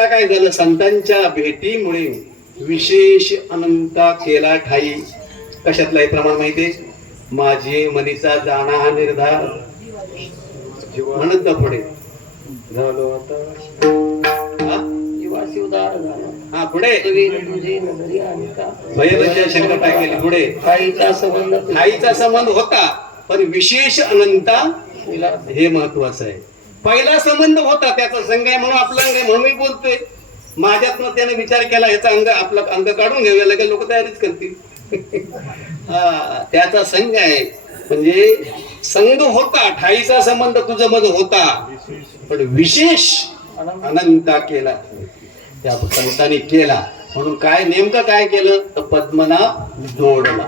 आता काय झालं? संतांच्या भेटीमुळे विशेष अनंता केला ठाई कशातला हे प्रमाण माहितीये? माझे मनीचा जाणा हा निर्धार. जा पुढे. झालो आता. हा? जीवा शिवदार झाला. हा पुढे. भयलज्जा शंकर काय केली? पुढे. आईचा संबंध. आईचा संबंध होता पण विशेष अनंता हे महत्वाचं आहे. पहिला संबंध होता त्याचा संघ आहे म्हणून आपला अंग आहे म्हणून मी बोलतोय. माझ्यातनं त्याने विचार केला याचा अंग आपला अंग काढून घेऊया लगेच लोक तयारीच करतील. हा त्याचा संघ आहे. म्हणजे संघ होता ठाईचा संबंध तुझं मध होता. पण विशेष अनंता केला. त्या संतांनी केला. म्हणून काय नेमकं काय केलं? तर पद्मनाभ जोडला.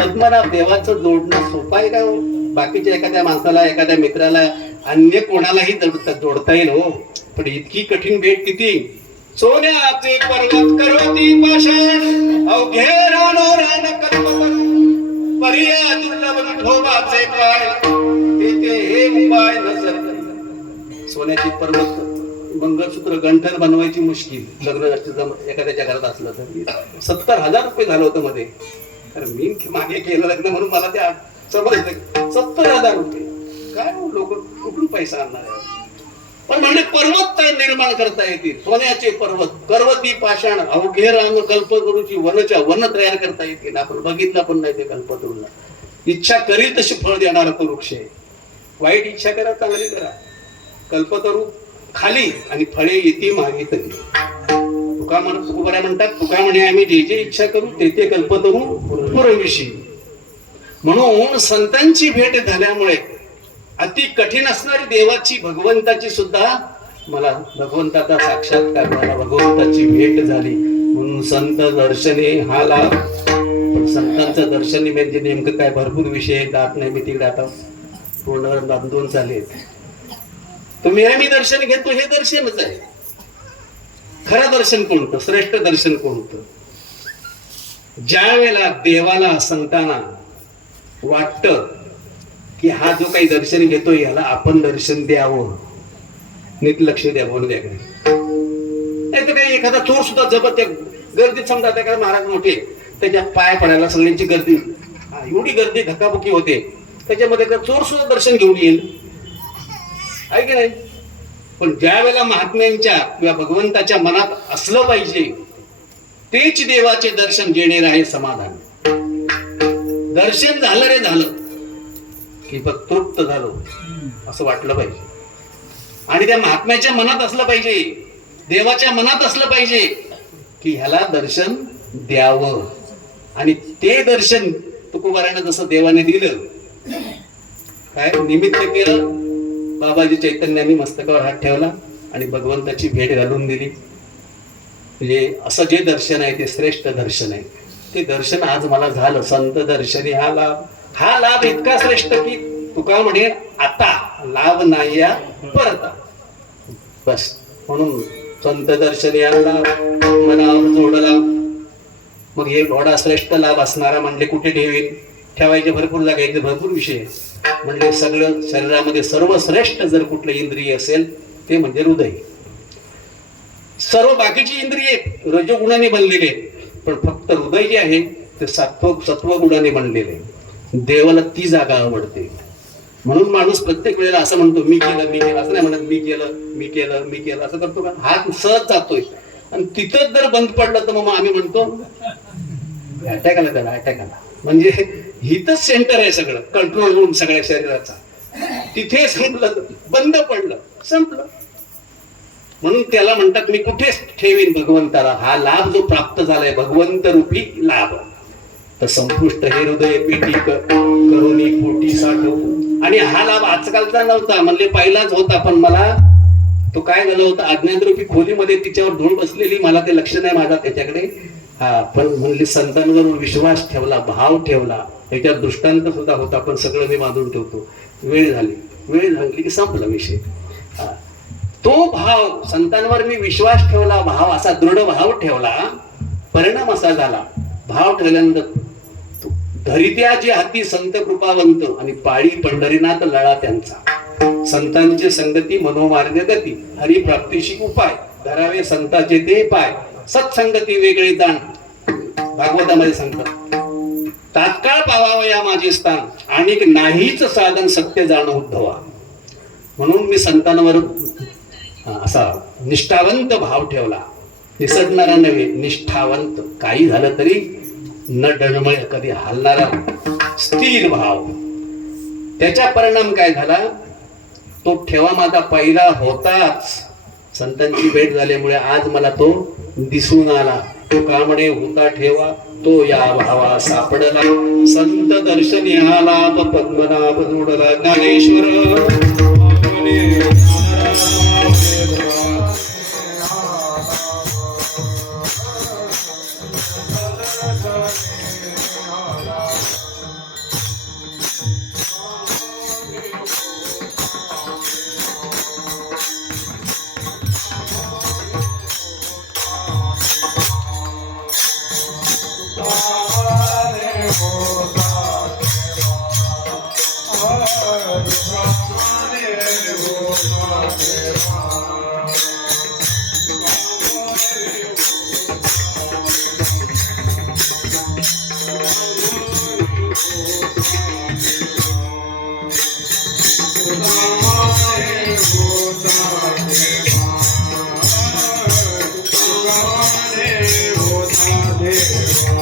पद्मनाभ देवाचं जोडणं सोपं आहे का हो? बाकीच्या एखाद्या माणसाला एखाद्या मित्राला अन्य कोणालाही जोडता जोडता येईल हो. पण इतकी कठीण भेट किती? सोन्याचे पर्वत करवती पाषाण अवघे रानो रान कल्पतरू पर्या दुर्लभ विठोबाचे पाय तेथे हे उपाय नसर सोन्याची पर्वत मंगळसूत्र गंठन बनवायची मुश्किल. लग्न एखाद्याच्या घरात असलं तर. सत्तर हजार रुपये झालं होतं मध्ये. तर मी मागे केलं लग्न म्हणून मला त्या समजलं सत्तर हजार रुपये. काय हो लोक? कुठून पैसा आणणार आहे? पण म्हणजे पर्वत काय निर्माण करता येतील? सोन्याचे पर्वत पर्वती पाषाण अवघे रांग कल्पतरूची वनच्या वन तयार करता येतील. आपण बघितलं पण नाही ते कल्पतरूला इच्छा करील तशी फळ देणारा तो वृक्ष आहे. वाईट इच्छा करा चांगली करा. कल्पतरू खाली आणि फळे येते मागे तरी. तुका म्हणत तुकोबऱ्या म्हणतात तुका म्हणे आम्ही जे जे इच्छा करू ते ते कल्पतरू पुरविषयी म्हणून संतांची भेट झाल्यामुळे अति कठीण असणारी देवाची भगवंताची सुद्धा मला भगवंताचा साक्षात्कार मला भगवंताची भेट झाली. म्हणून संत दर्शने हा लाभ संतांचं दर्शन म्हणजे नेमकं काय? भरपूर विषय जात नाही मी तिकडे आता पूर्ण बांधून झाले तुम्ही मी दर्शन घेतो हे दर्शनच आहे. खरं दर्शन कोणतं? श्रेष्ठ दर्शन कोणतं? ज्या वेळेला देवाला संतांना वाटत की हा जो काही दर्शन घेतो याला आपण दर्शन द्यावं. नीट लक्ष द्या म्हणून द्याकडे नाही तर काही एखादा चोर सुद्धा जबत त्या गर्दीत समजा त्याकडे महाराज मोठे त्याच्या पाय पडायला सगळ्यांची गर्दी. हा, एवढी गर्दी धकाबुकी होते. त्याच्यामध्ये का चोर सुद्धा दर्शन घेऊन येईल. आहे की नाही? पण ज्या वेळेला महात्म्यांच्या किंवा भगवंताच्या मनात असलं पाहिजे तेच देवाचे दर्शन घेणे आहे समाधान. दर्शन झालं रे झालं. की बघ तृप्त झालो. असं वाटलं पाहिजे. आणि त्या महात्म्याच्या मनात असलं पाहिजे. देवाच्या मनात असलं पाहिजे. की ह्याला दर्शन द्यावं. आणि ते दर्शन तुकोबारानं जसं देवाने दिलं काय? निमित्त केलं. बाबाजी चैतन्यांनी मस्तकावर हात ठेवला आणि भगवंताची भेट घालून दिली. म्हणजे असं जे दर्शन आहे ते श्रेष्ठ दर्शन आहे. ते दर्शन आज मला झालं. संत दर्शनी हा लाभ हा लाभ इतका श्रेष्ठ की तुका म्हणे आता लाभ नाही या बस. म्हणून संत दर्शन हा मनावर जोडला. मग हे घोडा श्रेष्ठ लाभ असणारा म्हणजे कुठे ठेवेन? ठेवायचे भरपूर जागा एकदा भरपूर विषय म्हणजे सगळं शरीरामध्ये सर्वश्रेष्ठ जर कुठलं इंद्रिय असेल ते म्हणजे हृदय. सर्व बाकीची इंद्रिये रजोगुणाने बनलेले आहेत. पण फक्त हृदय जे आहे ते सत्व सत्वगुणाने बनलेले आहे. देवाला ती जागा आवडते. म्हणून माणूस प्रत्येक वेळेला असं म्हणतो मी केलं मी केलं. असं नाही म्हणत मी केलं मी केलं मी केलं. असं करतो का? हात सहज जातोय. आणि तिथंच जर बंद पडलं तर मग आम्ही म्हणतो अटॅक आला त्याला अटॅक आला. म्हणजे हिथंच सेंटर आहे सगळं. कंट्रोल रूम सगळ्या शरीराचा. तिथे संपलं बंद पडलं संपलं. म्हणून त्याला म्हणतात मी कुठेच ठेवीन भगवंताला. हा लाभ जो प्राप्त झालाय भगवंत रूपी लाभ. संपुष्ट हे हृदय पेटी करुणी पोटी साठव आणि हा लाभ आजकालचा नव्हता म्हणजे पहिलाच होता पण मला तो काय झालं होता अज्ञानरूपी खोलीमध्ये तिच्यावर धूळ बसलेली मला ते लक्ष नाही माझा त्याच्याकडे. हा पण म्हणली संतांवर विश्वास ठेवला भाव ठेवला. याच्यात दृष्टांत सुद्धा होता पण सगळं मी बांधून ठेवतो. वेळ झाली. वेळ झाली की संपला विषय. हा. तो भाव संतांवर मी विश्वास ठेवला भाव असा दृढ भाव ठेवला परिणाम असा झाला. भाव ठेवल्यानंतर धरित्या धरित्याची हाती संत कृपावंत आणि पाळी पंढरीनाथ लळा त्यांचा. संतांची संगती मनोमार्ग गती हरिप्राप्तीशी उपाय धरावे संताचे ते पाय सत्संगती वेगळी ताण भागवतामध्ये सांगतात तात्काळ पावावं या माझे स्थान आणि नाहीच साधन सत्य जाणं उद्धवा. म्हणून मी संतांवर असा निष्ठावंत भाव ठेवला. निसटणारा नव्हे निष्ठावंत. काही झालं तरी न डळमळ कधी हलणारा स्थिर भाव. त्याचा परिणाम काय झाला? तो ठेवा माझा पहिला होताच. संतांची भेट झाल्यामुळे आज मला तो दिसून आला. तो कामणे होता ठेवा तो या भावा सापडला. संत दर्शनी आला तो पद्मनाभ जोडला ज्ञानेश्वर. Deus.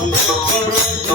Thank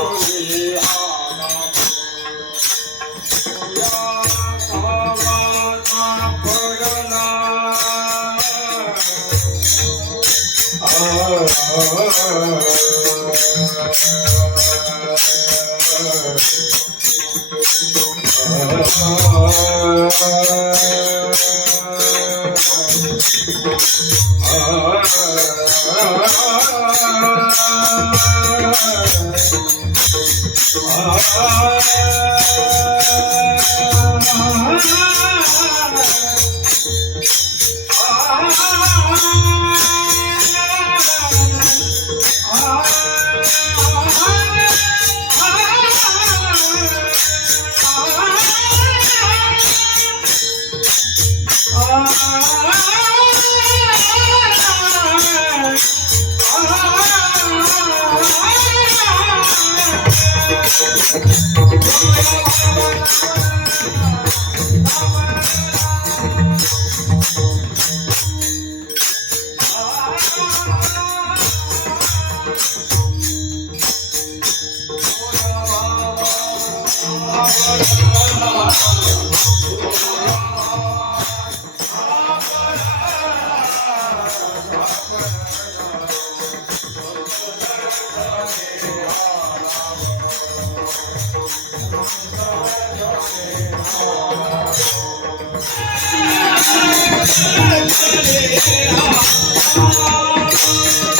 Oh, やったー!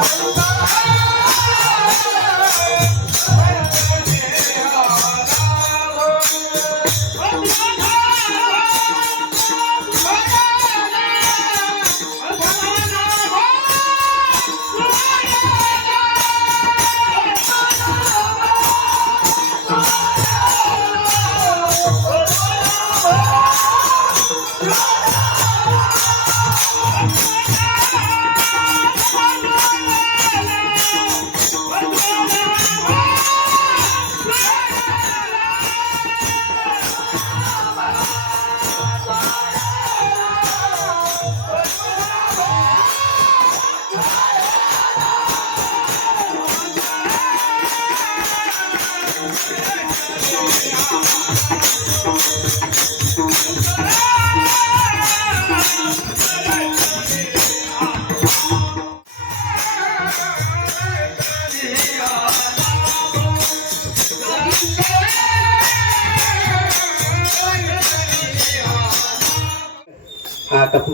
आता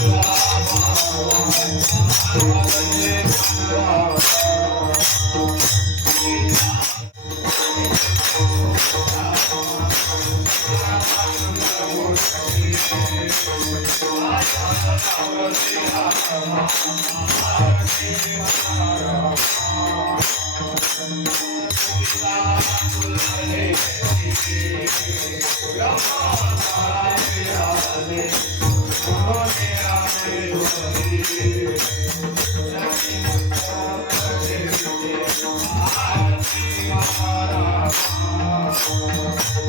Thank you. Yeah.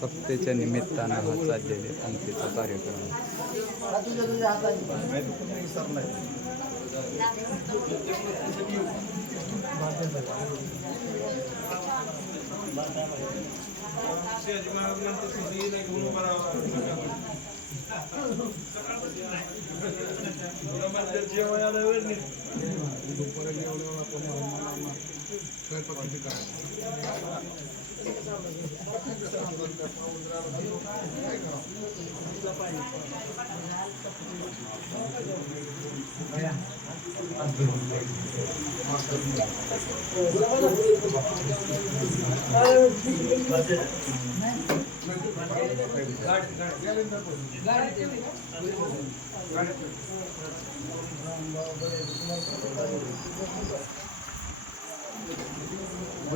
सत्तेच्या निमित्तानं हा चाललेले पंक्तीचा कार्यक्रम.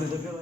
Gracias.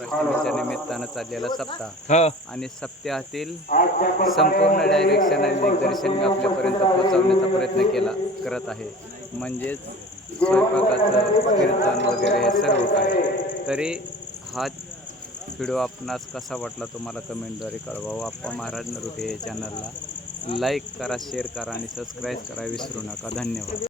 पौर्णिमेच्या निमित्तानं चाललेला सप्ताह. आणि सप्ताहातील संपूर्ण डायरेक्शन आणि दिग्दर्शन मी आपल्यापर्यंत पोहोचवण्याचा प्रयत्न केला करत आहे. म्हणजेच स्वयंपाकाचं कीर्तन वगैरे हे सर्व काय तरी हा व्हिडिओ आपणास कसा वाटला तुम्हाला कमेंटद्वारे कळवा. आप्पा महाराज नरुटे या चॅनलला लाईक करा शेअर करा आणि सबस्क्राईब करा विसरू नका. धन्यवाद.